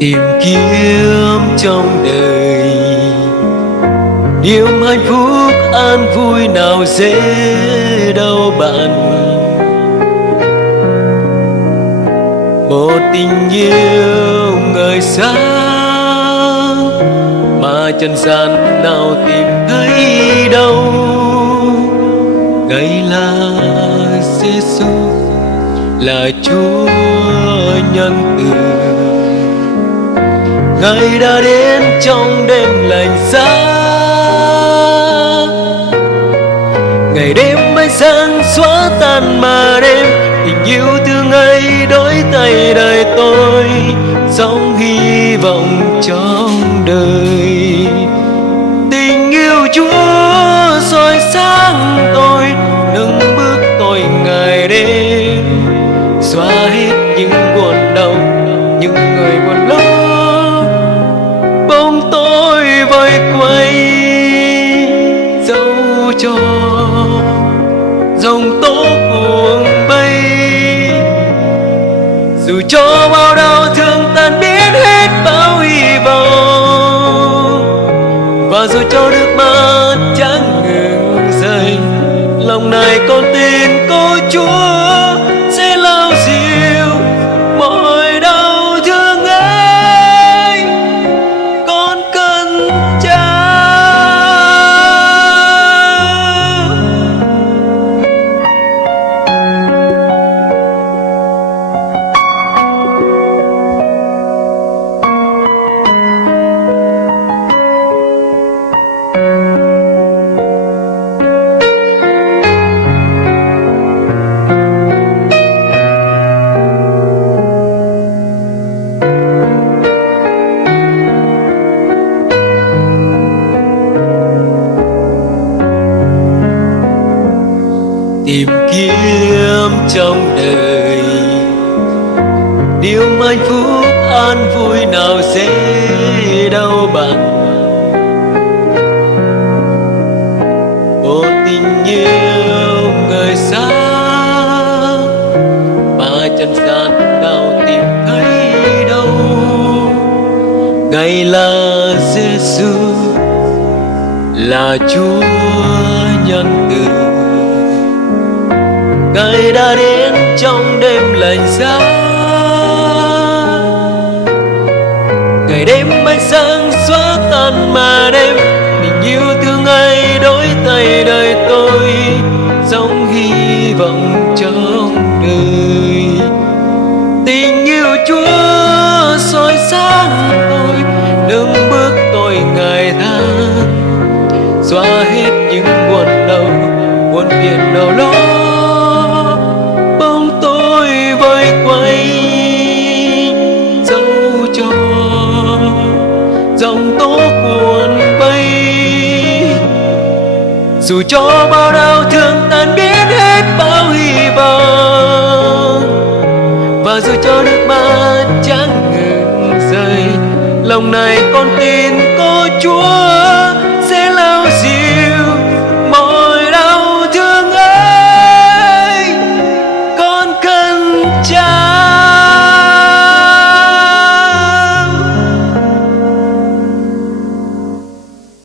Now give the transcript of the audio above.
tìm kiếm trong đời niềm hạnh phúc an vui nào dễ đâu bạn. Một tình yêu người xa mà trần gian nào tìm thấy đâu. Ngài là Giêsu, là Chúa nhân từ. Ngài đã đến trong đêm lạnh giá, ngày đêm ánh sáng xóa tan mà đêm. Tình yêu thương ấy đổi thay đời tôi, sống hy vọng trong đời. Tình yêu Chúa soi sáng tôi, nâng bước tôi ngày đêm, xóa hết những buồn đau, những người buồn lo. Bóng tôi vơi quay dấu cho dòng tố cuồng bay. Dù cho bao đau thương tan biến hết bao hy vọng, và dù cho nước mắt chẳng ngừng rơi, lòng này con tin có Chúa sẽ lau dịu mọi đau thương ấy. Con cần Cha. Tìm kiếm trong đời niềm hạnh phúc an vui nào dễ đâu bạn. Một tình yêu người xa mà trần gian nào tìm thấy đâu. Ngài là Giêsu, là Chúa nhân từ. Ngài đã đến trong đêm lạnh giá, ngày đêm ánh sáng xóa tan mà đêm. Tình yêu thương ấy đổi thay đời tôi, sống hy vọng trong đời. Tình yêu Chúa soi sáng tôi, nâng bước tôi ngày tháng, xóa hết những buồn đau, buồn phiền đau lo. Quay dấu cho dòng tố cuồn bay. Dù cho bao đau thương tan biến hết bao hy vọng, và dù cho nước mắt chẳng ngừng rơi, lòng này con tin có Chúa